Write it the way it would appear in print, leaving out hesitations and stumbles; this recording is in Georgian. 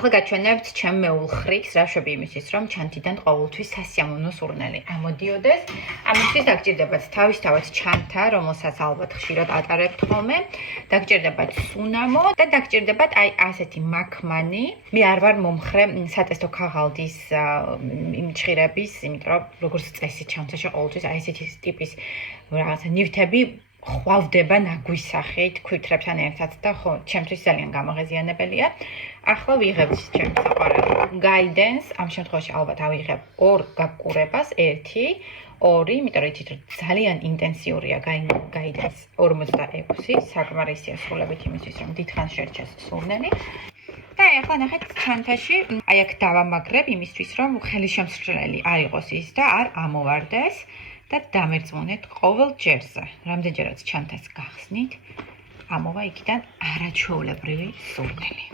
ახლა გაჩვენებთ ჩემ მეულხრიკს, რა შვები იმისთვის, რომ ჩანთიდან ყოველთვის სასიამოვნო სურნელი ამოდიოდეს. ამისთვის დაგჭირდებათ თავისთავად ჩანთა, რომელსაც ალბათ ხშირად ატარებთ ხოლმე, დაგჭირდებათ სუნამო და დაგჭირდებათ აი ასეთი მაქმანი. მე არ ვარ მომხრე სატესტო ქაღალდის იმჭირების, იმიტომ რომ როგორც წესი ჩანთაში ყოველთვის აი ესეთი ტიპის რაღაცა ნივთები ხვავდება ნაგვისახით, ქვითრებთან ერთად და ხო, ჩემთვის ძალიან გამაღიზიანებელია. ახლა ვიღებთ ჩემს საყვარელ guidance, ამ შემთხვევაში ალბათ ავიღებ 2 გაგკურებას, 1, 2, იმიტომ რომ იცით რომ ძალიან ინტენსიურია guidance 46, საკმარისია სრულებით იმისთვის, რომ დიდხანს შერჩეს სურნელი. და ახლა ნახეთ ჩანთაში, აი აქ დავამაგრებ იმისთვის, რომ ხელისშემსრულებელი არ იყოს ის და არ ამოვარდეს. და დამერწმუნეთ ყოველ ჯერზე, რამდენჯერაც ჩანთას გახსნით, ამოვა იქიდან არაჩვეულებრივი სურნელი.